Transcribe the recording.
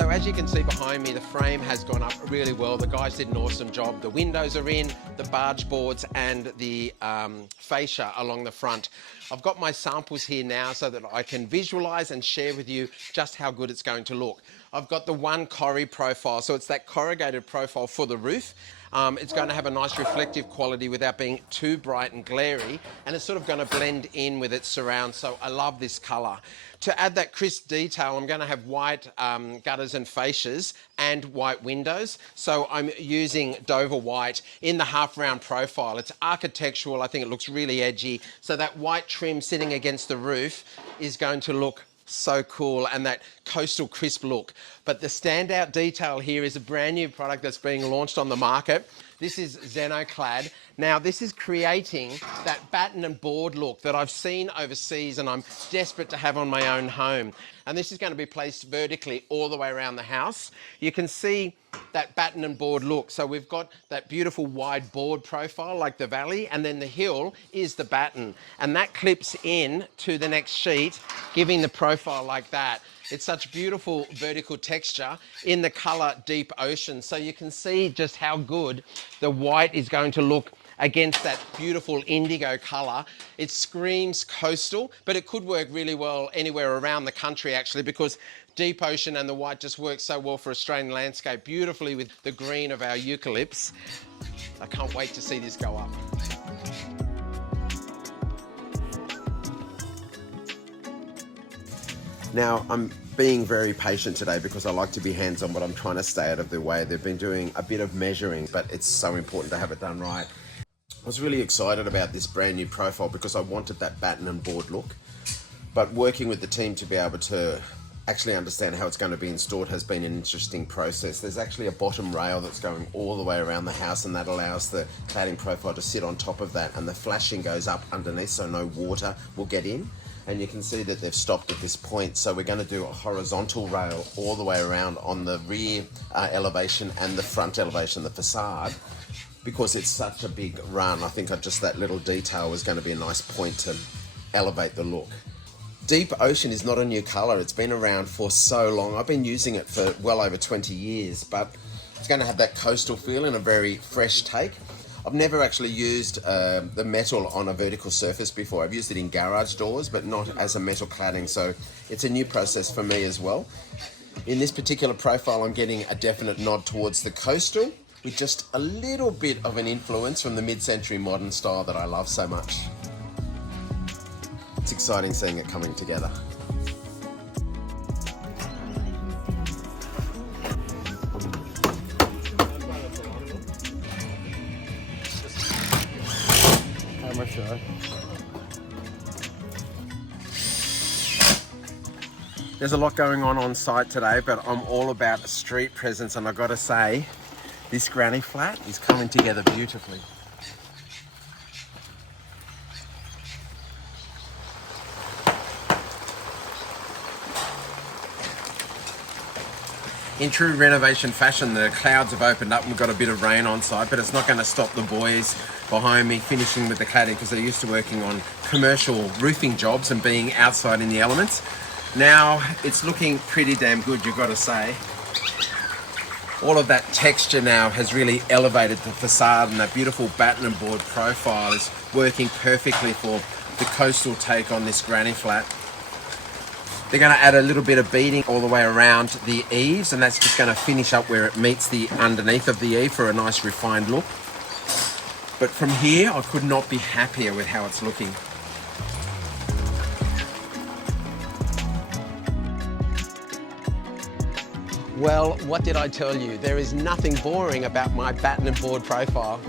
So as you can see behind me, the frame has gone up really well. The guys did an awesome job. The windows are in, the barge boards and the fascia along the front. I've got my samples here now so that I can visualize and share with you just how good it's going to look. I've got the one corrie profile, so it's that corrugated profile for the roof. It's going to have a nice reflective quality without being too bright and glary, and it's sort of going to blend in with its surround, so I love this colour. To add that crisp detail, I'm going to have white gutters and fascias and white windows. So I'm using Dover white in the half round profile. It's architectural, I think it looks really edgy. So that white trim sitting against the roof is going to look so cool, and that coastal crisp look. But the standout detail here is a brand new product that's being launched on the market. This is Xenoclad. Now this is creating that batten and board look that I've seen overseas and I'm desperate to have on my own home. And this is going to be placed vertically all the way around the house. You can see that batten and board look. So we've got that beautiful wide board profile like the valley, and then the hill is the batten. And that clips in to the next sheet, giving the profile like that. It's such beautiful vertical texture in the colour Deep Ocean. So you can see just how good the white is going to look against that beautiful indigo colour. It screams coastal, but it could work really well anywhere around the country actually, because Deep Ocean and the white just works so well for Australian landscape, beautifully with the green of our eucalypts. I can't wait to see this go up. Now, I'm being very patient today because I like to be hands-on, but I'm trying to stay out of their way. They've been doing a bit of measuring, but it's so important to have it done right. I was really excited about this brand new profile because I wanted that batten and board look, but working with the team to be able to actually understand how it's going to be installed has been an interesting process. There's actually a bottom rail that's going all the way around the house, and that allows the cladding profile to sit on top of that, and the flashing goes up underneath so no water will get in. And you can see that they've stopped at this point, so we're going to do a horizontal rail all the way around on the rear elevation and the front elevation, the facade. Because it's such a big run, I think just that little detail was going to be a nice point to elevate the look. Deep Ocean is not a new colour. It's been around for so long. I've been using it for well over 20 years, but it's going to have that coastal feel and a very fresh take. I've never actually used the metal on a vertical surface before. I've used it in garage doors, but not as a metal cladding, so it's a new process for me as well. In this particular profile, I'm getting a definite nod towards the coastal, with just a little bit of an influence from the mid-century modern style that I love so much. It's exciting seeing it coming together. How much should I? There's a lot going on site today, but I'm all about street presence, and I've got to say, this granny flat is coming together beautifully. In true renovation fashion, the clouds have opened up and we've got a bit of rain on site, but it's not going to stop the boys behind me finishing with the cladding because they're used to working on commercial roofing jobs and being outside in the elements. Now it's looking pretty damn good, you've got to say. All of that texture now has really elevated the facade, and that beautiful batten and board profile is working perfectly for the coastal take on this granny flat. They're going to add a little bit of beading all the way around the eaves, and that's just going to finish up where it meets the underneath of the eave for a nice refined look. But from here, I could not be happier with how it's looking. Well, what did I tell you? There is nothing boring about my batten and board profile.